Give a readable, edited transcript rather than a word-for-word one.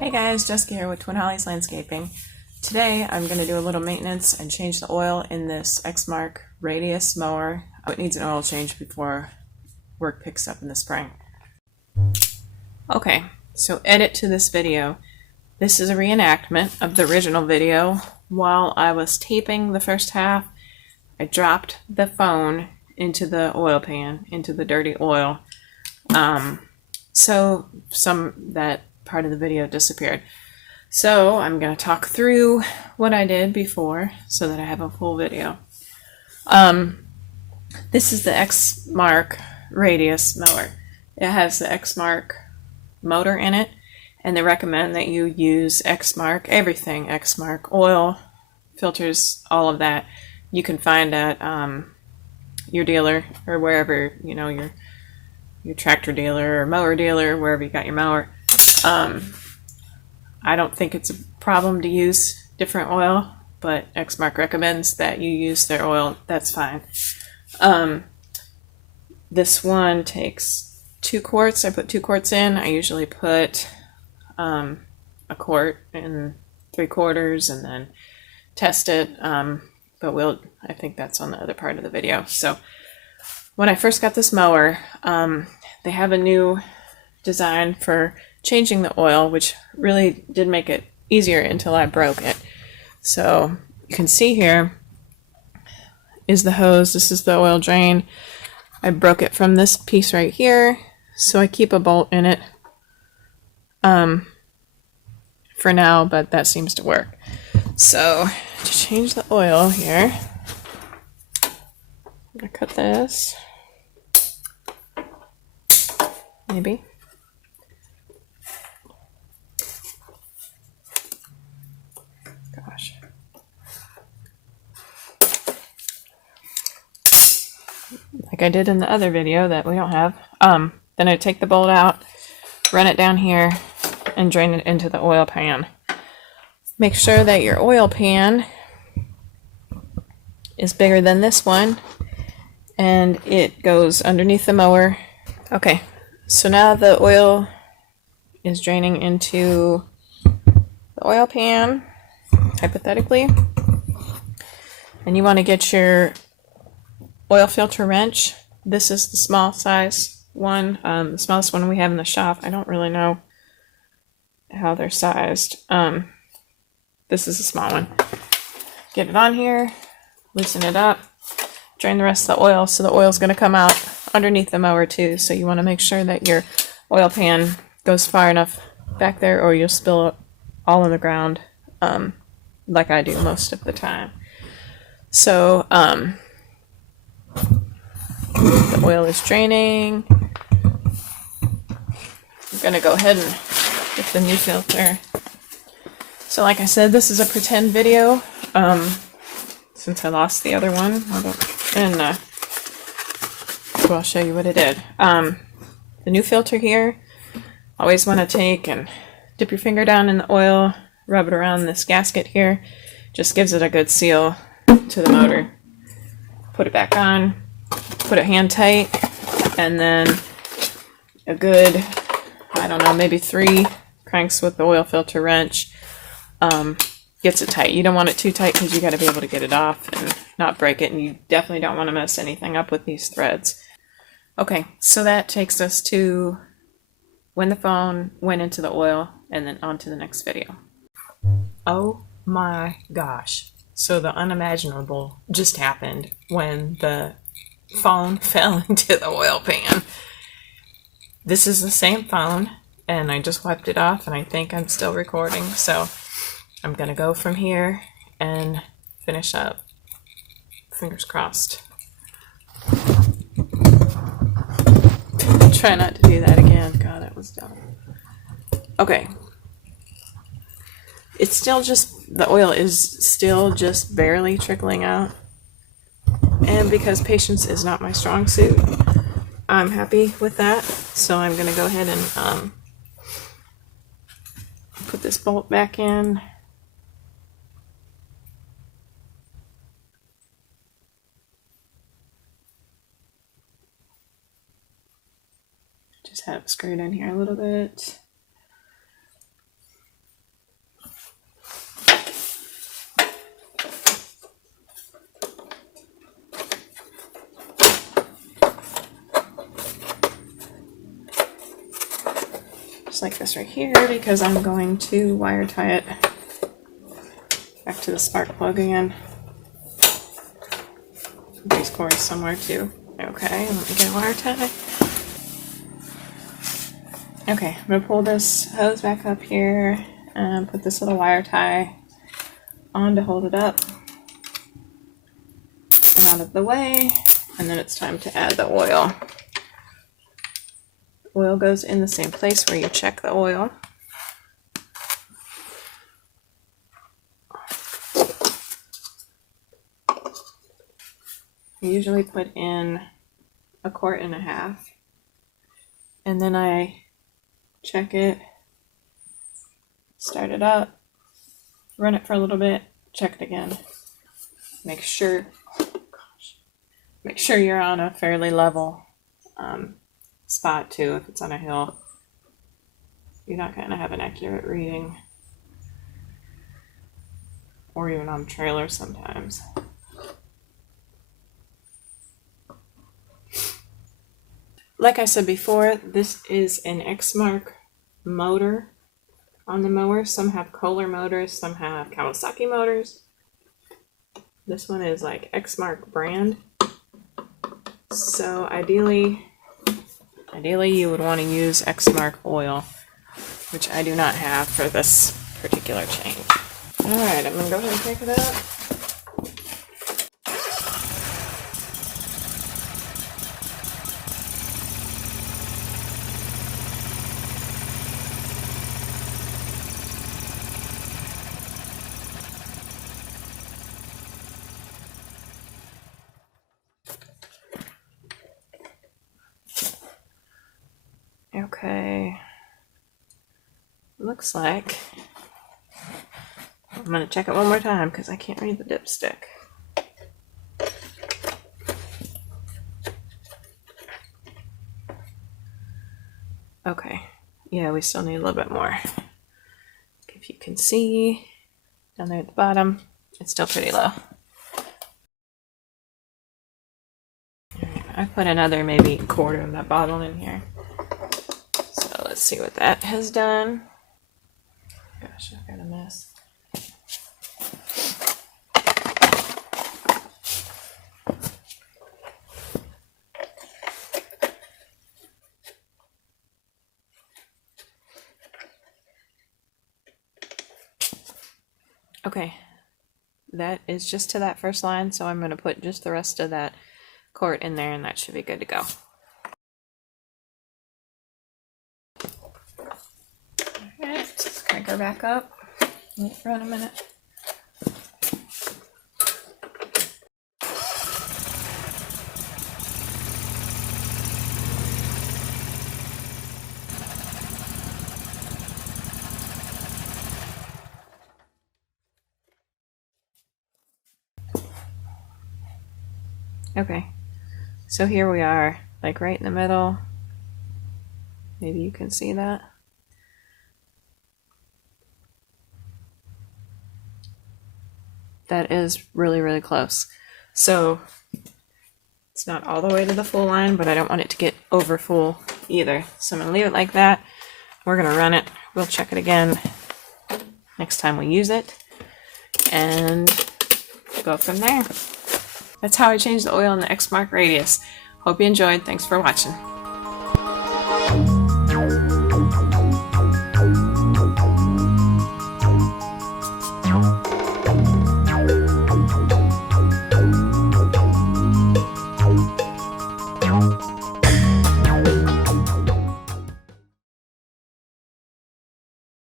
Hey guys, Jessica here with Twin Hollies Landscaping. Today I'm going to do a little maintenance and change the oil in this Exmark Radius mower. It needs an oil change before work picks up in the spring. Okay, so edit to this video. This is a reenactment of the original video. While I was taping the first half, I dropped the phone into the oil pan, into the dirty oil. So that part of the video disappeared. So I'm going to talk through what I did before so that I have a full video. This is the Exmark Radius mower. It has the Exmark motor in it, and they recommend that you use Exmark, everything Exmark, oil, filters, all of that. You can find at your dealer or wherever, you know, your tractor dealer or mower dealer, wherever you got your mower. I don't think it's a problem to use different oil, but Exmark recommends that you use their oil. That's fine. This one takes 2 quarts. I put 2 quarts in. I usually put a quart and 3/4 and then test it. But I think that's on the other part of the video. So when I first got this mower, they have a new design for changing the oil, which really did make it easier until I broke it. So you can see here is the hose. This is the oil drain. I broke it from this piece right here, so I keep a bolt in it for now, but that seems to work. So to change the oil here, I'm gonna cut this, maybe. Gosh. Like I did in the other video that we don't have. Then I take the bolt out, run it down here, and drain it into the oil pan. Make sure that your oil pan is bigger than this one, and it goes underneath the mower. Okay, so now the oil is draining into the oil pan, hypothetically, and you want to get your oil filter wrench. This is the small size one, the smallest one we have in the shop. I don't really know how they're sized. This is a small one. Get it on here, loosen it up, drain the rest of the oil. So the oil is going to come out underneath the mower too. So you want to make sure that your oil pan goes far enough back there, or you'll spill it all on the ground, like I do most of the time. So the oil is draining. I'm going to go ahead and get the new filter. So like I said, this is a pretend video, since I lost the other one. So I'll show you what it did. The new filter here, always want to take and dip your finger down in the oil, rub it around this gasket here. Just gives it a good seal to the motor. Put it back on, put it hand tight, and then a good, I don't know, maybe 3 cranks with the oil filter wrench gets it tight. You don't want it too tight because you got to be able to get it off and not break it, and you definitely don't want to mess anything up with these threads. Okay, so that takes us to when the phone went into the oil, and then on to the next video. Oh my gosh. So the unimaginable just happened when the phone fell into the oil pan. This is the same phone, and I just wiped it off, and I think I'm still recording, so I'm gonna go from here and finish up. Fingers crossed. Try not to do that again. God, that was dumb. Okay. It's still just, the oil is still just barely trickling out. And because patience is not my strong suit, I'm happy with that. So I'm going to go ahead and put this bolt back in. Just have it screwed in here a little bit. just like this right here because I'm going to wire tie it back to the spark plug again. These cords somewhere too. Okay, let me get a wire tie. Okay, I'm gonna pull this hose back up here and put this little wire tie on to hold it up and out of the way, and then it's time to add the oil. Oil goes in the same place where you check the oil. I usually put in 1.5 quarts, and then I check it, start it up, run it for a little bit, check it again. Make sure you're on a fairly level spot too. If it's on a hill, you're not going to have an accurate reading, or even on trailers sometimes. Like I said before, this is an Exmark motor on the mower. Some have Kohler motors, some have Kawasaki motors. This one is like Exmark brand. So ideally you would want to use Exmark oil, which I do not have for this particular change. Alright, I'm going to go ahead and pick it up. Okay, looks like I'm going to check it one more time because I can't read the dipstick. Okay, yeah, we still need a little bit more. If you can see down there at the bottom, it's still pretty low. I put another maybe 1/4 of that bottle in here. So let's see what that has done. Gosh, I've got a mess. Okay, that is just to that first line, so I'm going to put just the rest of that quart in there, and that should be good to go. Alright, let's crank her back up. Let it run a minute. Okay, so here we are, like right in the middle. Maybe you can see that. That is really, really close. So it's not all the way to the full line, but I don't want it to get over full either. So I'm going to leave it like that. We're going to run it. We'll check it again next time we use it and go from there. That's how I changed the oil in the Exmark Radius. Hope you enjoyed. Thanks for watching.